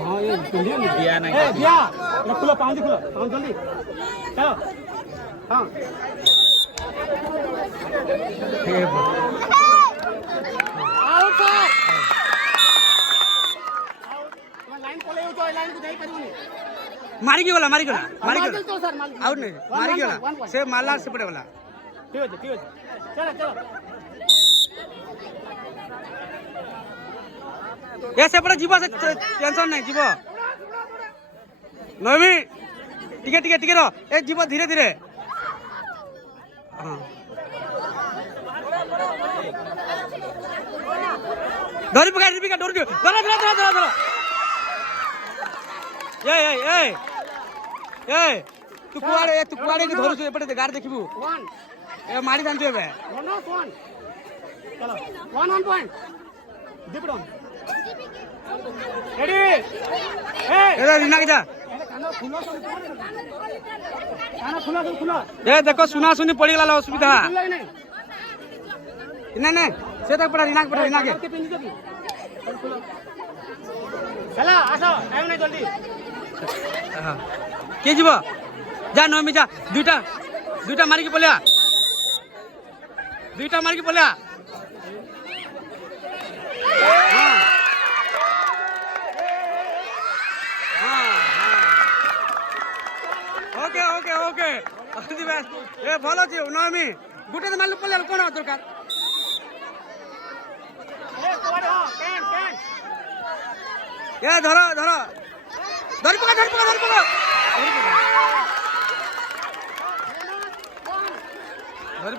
हाँ ये दिया नहीं दिया खुलो पाँच जल्दी चलो हाँ मारी गला आउट नहीं मारी गला से मारला से पड़े वाला ठीक है चलो चलो ऐसे पड़े जीवा से टेंशन नहीं जीवा नवी टिके रो एक जीवा धीरे धीरे हाँ धरी पका डोर दियो धरो ए तू कुआड़े की धरू एपटे गार देखिबू ए मारी जानते बे चलो 1 पॉइंट डिप डाउन रेडी ए रीना के जा काना खुला ए देखो सुना सुनी पड़ी गला असुविधा नहीं से तक पड़ा रीना के चला आसो टाइम नहीं जल्दी के जीव जा नमी जा दुईटा मारी के पलिया ओके ए भल अच्छे नमी गोटे मारलु पलिया कौन दरकार ए धर धरी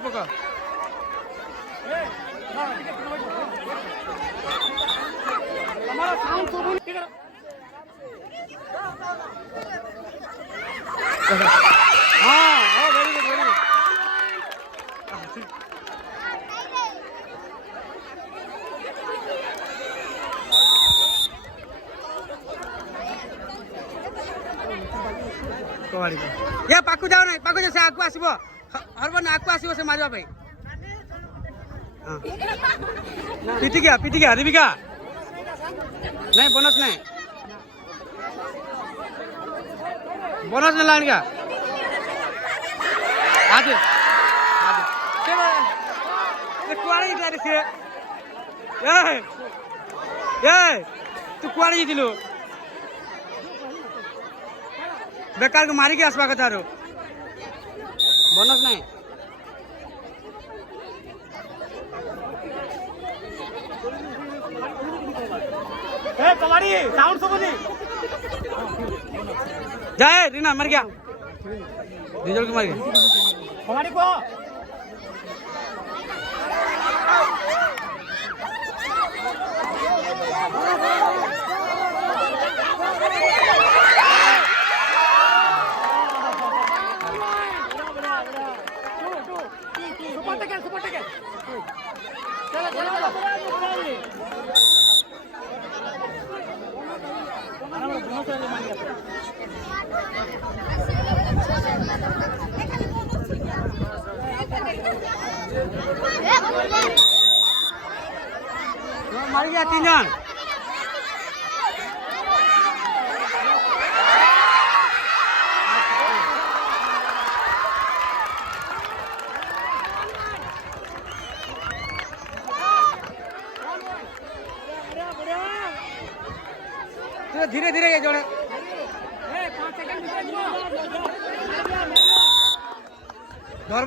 पका हमारा साउंड सब ठीक है हाँ वेरी गुड ये पाकु जाओ नहीं पाकु से आगु आसब हरबन आगु आसब से मारिबा भाई पीटिका रिबिका नहीं बोनस नहीं लाइन का आजे कुआड़े जितला से तू कुआड़े जितलु बेकार को मारी के आसवा कथा रो बोनस नहीं ए कबाड़ी साउंड सुबुनी जाए रीना मर गया डीजल के मर गया कबाड़ी को मार गया 3 जन धीरे धीरे जोड़े धर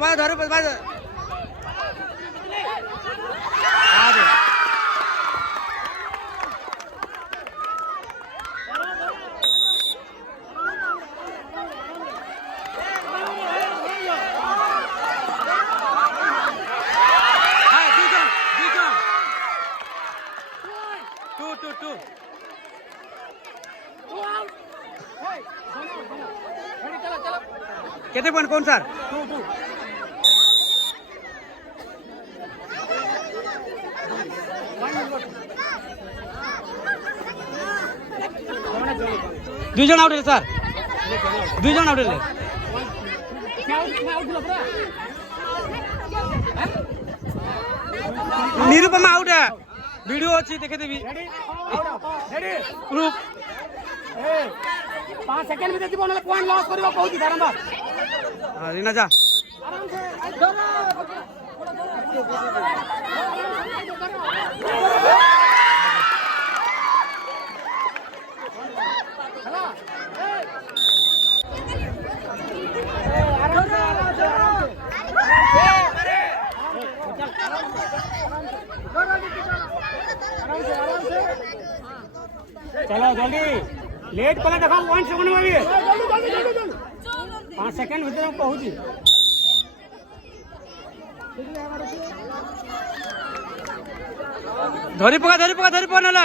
केते पॉइंट कौन सर 2 2 जन आउट है सर 2 जन आउट है निरुपमा आउट है वीडियो अच्छी देखे देवी ग्रुप 5 सेकंड ভিতরে দিব না পয়েন্ট লস করিব কହୁଛି বারম্বার रीना जा आराम से चलो जल्दी लेट कले देखो 1 सेकंड में भी 5 सेकंड भीतर कहूची धरी पका नाला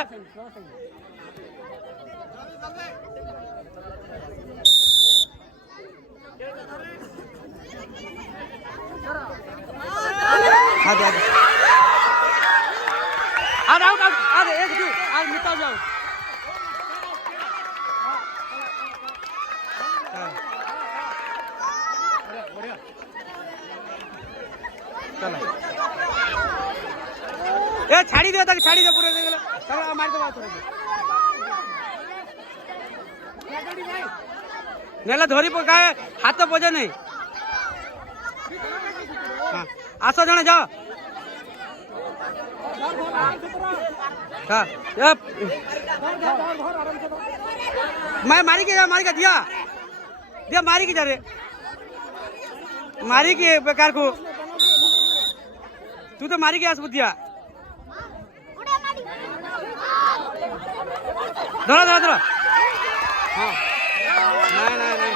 आउट आउट आउट अरे एक दो आज निकाल जाओ चलो ए छाड़ी दे ताकि छाड़ी दे पूरे दे गेला तब मार दे बात नेला धरी पकाए हाथ बजे नहीं हां आसो जने जाओ हां मैं मारी के दिया दिया मारी के जा रे मारी के बेकार को तू तो मारी के आस बुद्धिया धरो हाँ नहीं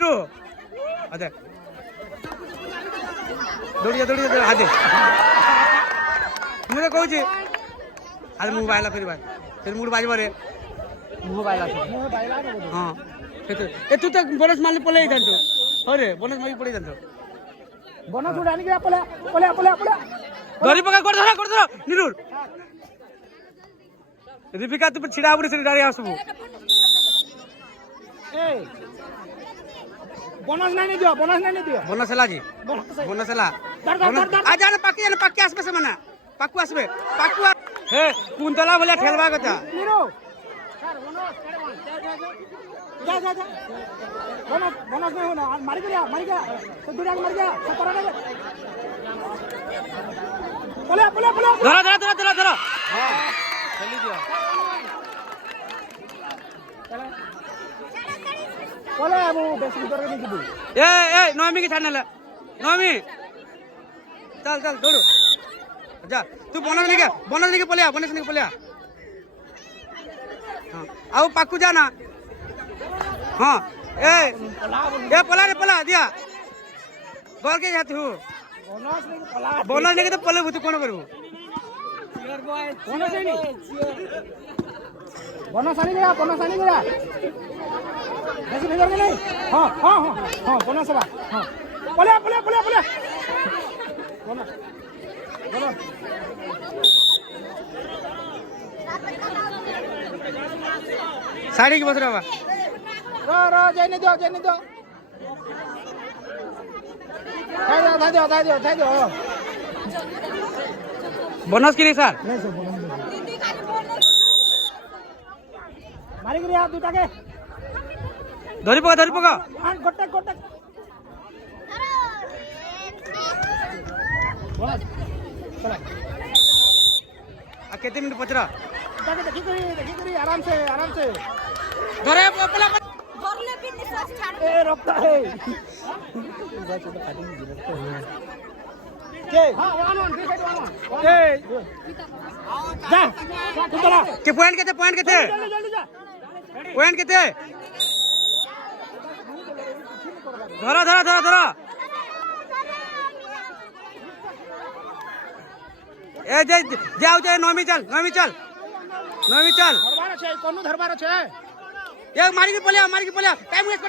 तू अदे दौड़िया हाथे मुझे कहूँ अरे मुँह बायला फिर मुड़ बाजब रे मुँह बायला हाँ ए तू तो बोनस मारने पड़े ही तू हो रे बोनस मारी पड़े तू बोनस उड़ाने के पले धरी पका कर दो निरुर दीपिका तू छिड़ा बुरी से डारी आसबू ए बोनस नहीं दियो बोनस हला जी बोनस हला आ जाने पक्के आसबे से मना पक्कू आसबे पक्कू हे कुंतला बोले ठेलवा कथा निरु सर बोनस जा बोनस नहीं होना मार गया तो दूर आके मर गया 17 ने पले धरो हां चली गया पले वो बेस भीतर नहीं जीबू ए नौमी की छाड़ने ले नौमी चल दौड़ो जा तू बोनस नहीं के पले हां आओ पाकू जाना हां ए पला दिया गोल के जाती हूं बोनस नहीं के तो पले भूत कौन करबो बोनस नहीं बोनस आनी गया बेस भीतर में नहीं हां बोनस बा हां पले बोनस साड़ी की बस रहा रो जाने दो था दो बोनस की नहीं सर नहीं सर बोनस मारी गया दूटा के धरी पका हां गोटे बोनस चला आ कितने मिनट पचरा देखी करी आराम से धरे पला भरले भी निश्वास छाड़ ए रोकता है के हां 1 ए जा तू चला के पॉइंट केते जल्दी जा पॉइंट केते धरो ए जाओ नौमी चल धरबार छे एक मारी के पलिया टाइम वेस्ट कर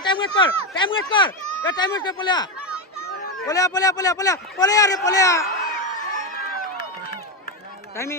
पलिया रे टाइम